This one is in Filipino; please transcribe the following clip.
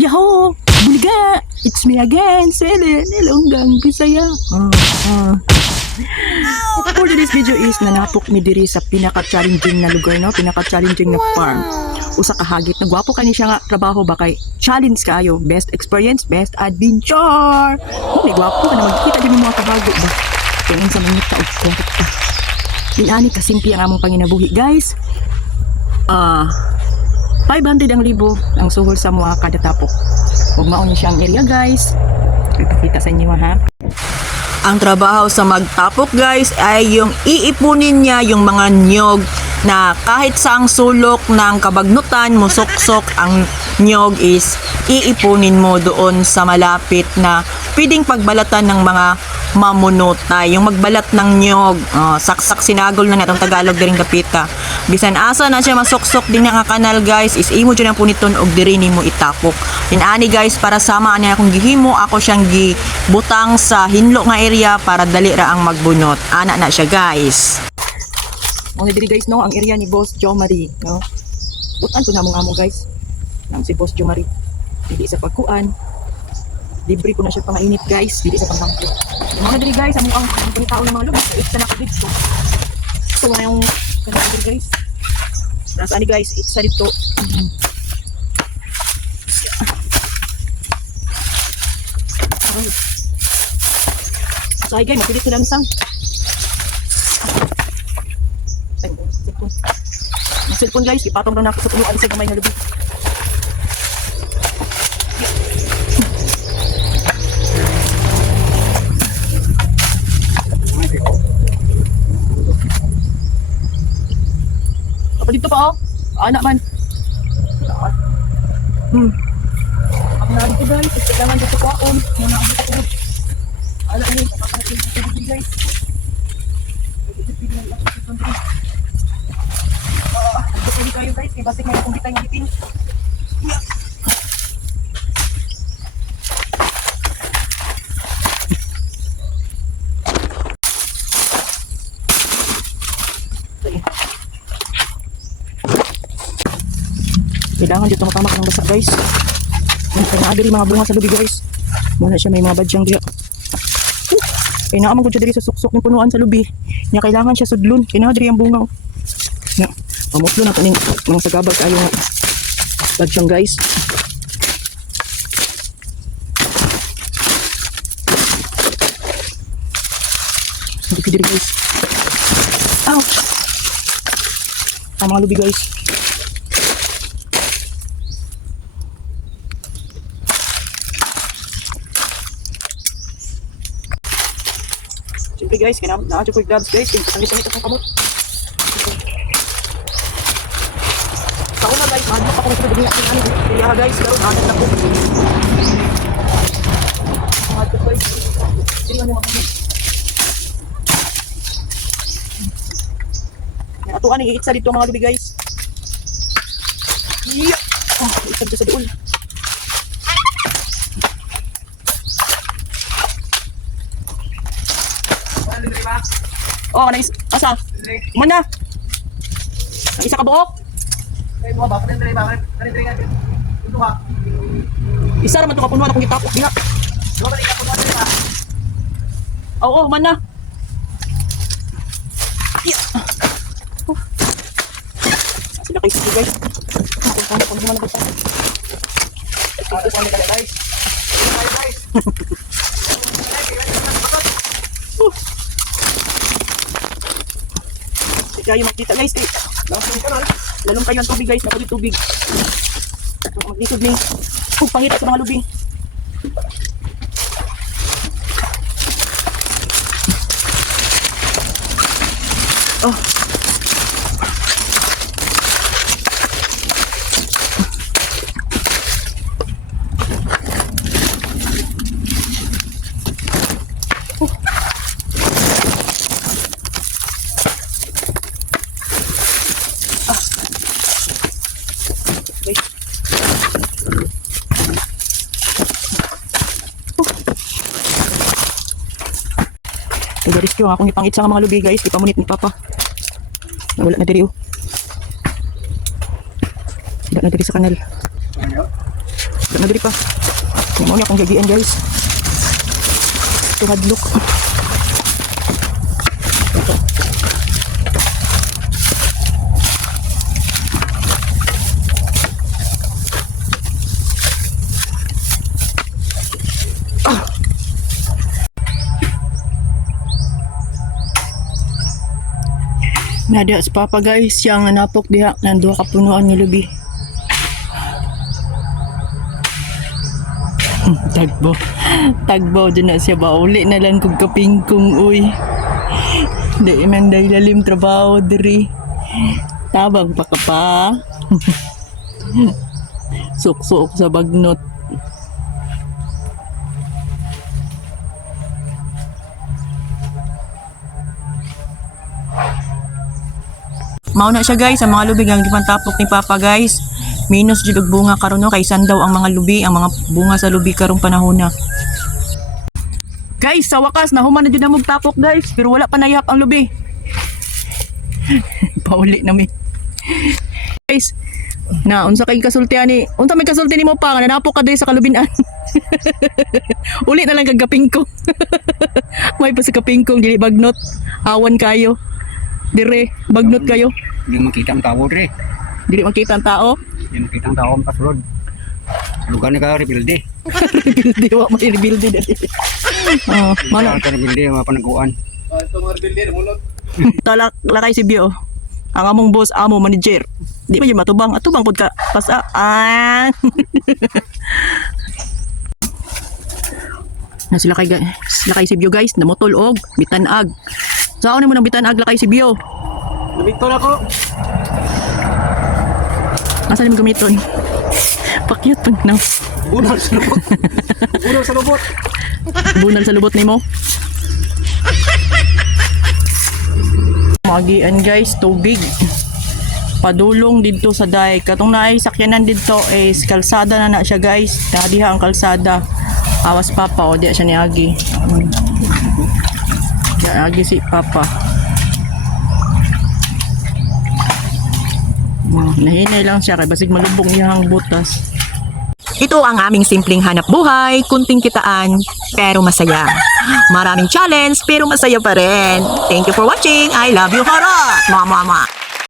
Yahoo! Buliga! It's me again, Sele, Nilonggang Bisaya. Ah, ah. For today's video is nanapok mi diri sa pinaka-challenging na lugar, no? Pinaka-challenging na farm. Usa ka hagit na gwapo kani siya nga trabaho ba kay challenge kayo. Best experience, best adventure. Oh, may gwapo ka na magkita din mga kabago ba? Tingin sa mga taog ko. Inani kasimpi ang among panginabuhi, guys. Ah, 500 ang libo ang suhol sa mga kada tapok. Huwag mauni siyang area guys. Ipakita sa inyo ha. Ang trabaho sa magtapok guys ay yung iipunin niya yung mga nyog na kahit saang sulok ng kabagnutan mo suksok ang nyog is iipunin mo doon sa malapit na pwedeng pagbalatan ng mga mamunutay. Yung magbalat ng nyog, oh, saksak sinagol na natong Tagalog diring kapita. Bisan asa na siya masuksok din nga kanal guys is imo dyan ang puniton og diri nimo itapok. Inani guys para sama niya akong gihimo ako siyang gibutang sa hinlo nga area para dali ra ang magbunot. Ana na siya guys. Mga diri guys no, ang area ni Boss Joe Marie, no. Butan ko na mong amo guys. Nang si Boss Joe Marie. Dili sa pagkuan. Libre ko na siya pangainit guys, dili sa panghampo. Yung mga diri guys, ang ang pangitao ng mga lugar, it's na ko. So mga yung diri guys. Nasa ani guys, it's sa dito. So ay guys, mapilit ko lang sang. Ay, cellphone. Ang cellphone guys, ipatong lang na ako sa punuan sa gamay na lubi. Apa dito pa oh? Anak man. Hmm. Ako na dito guys, kailangan dito ko ako. Muna ako dito. Ala ni, papakasin ko dito guys. Ah, dito kayo guys, kay basig may kung bitang bitin. Kailangan dito makamak ng basak guys. Ang pangagari mga bunga sa lubi guys. Muna siya may mga badyang diya. Kaya naamang ko siya diri sa suksok ng punuan sa lubi. Nya kailangan siya sudlon. Kaya na diri ang bunga. oh. Nya, pamutlo na kaning mga sagabag kayo nga. Badyang guys. Hindi ko diri guys. Ouch! Ang mga lubi guys. Guys, kinam na-adyo ko yung gloves guys. Kaya kasangit sa itong kamot. Sa una guys, mahadyo pa kung ito na ang ano. Kaya guys, laro na na po. Mahadyo guys. Sino ano mga Yan, atuan, nagigitsa dito mga lubi guys. Yeah! Oh, isag sa doon. Oh, na is asa? Mana? Ang isa ka buok? Isa raman to kapunuan akong gitapok diha. Oo, oh, mana? Yeah. Oh. Sila kayo sige guys. Ako pa ako naman ako. Hindi kayo makita guys. Eh. Lalong kayo ang tubig guys. Nakulit tubig. Maglisod ni. Kung pangita sa mga lubi. Oh. Kaya rescue ang akong ipangit sa mga lubi guys. Ipamunit ni Papa. Wala na diri oh. Wala na diri sa kanal. Nagri pa. Mo na akong gagian guys. Tuhadlok. Nada sa papa guys, siyang napok diha nando ka punuan ni lubi. Hmm, Tagbo. Tagbo din na siya ba uli na lang kog kapingkong uy. Di man day lalim trabaho diri. Tabang pa ka pa. Suksok sa bagnot. Mao na siya guys, ang mga lubi ang gipantapok ni Papa guys. Minus jud og bunga karon no kay sandaw ang mga lubi, ang mga bunga sa lubi karong panahon na. Guys, sa wakas nahuman na jud na tapok guys, pero wala pa nayap ang lubi. Pauli na mi. Guys, na unsa kay kasulti ani? Unsa may kasulti nimo pa nga nanapok ka sa kalubinan. Uli na lang kag kapingkong. may pa sa kapingkong dili bagnot. Awan kayo. Dire, bagnot kayo. Hindi makita ang tao re. Dili makita ang tao. Hindi makita ang tao ang kasulod. Lugar na ka rebuilde. Rebuild wa may rebuild din. Oh, mana ka rebuilde mga panaguan. talak lakay si Bio. Ang among boss, amo manager. Di ba yun matubang? Atubang pod ka. Pasa. Ah. na sila kay sila kay si Bio guys, namutol og bitanag. Sa ako mo ng bitanag lakay si Bio. Lumito na ko. Asa ni mo gamiton? Pakyut pag nang Bunal sa lubot. Bunal sa lubot. bunal sa lubot nimo. Magian guys, tubig. Padulong dito sa day. Katong naay sakyanan dito is kalsada na na siya guys. Nadiha ang kalsada. Awas papa o diya siya ni Agi. Mm. Diya Agi si papa. Mm, Nahinay lang siya kay basig malubong iyang butas. Ito ang aming simpleng hanap buhay, kunting kitaan, pero masaya. Maraming challenge, pero masaya pa rin. Thank you for watching. I love you, Horot! Mama, mama.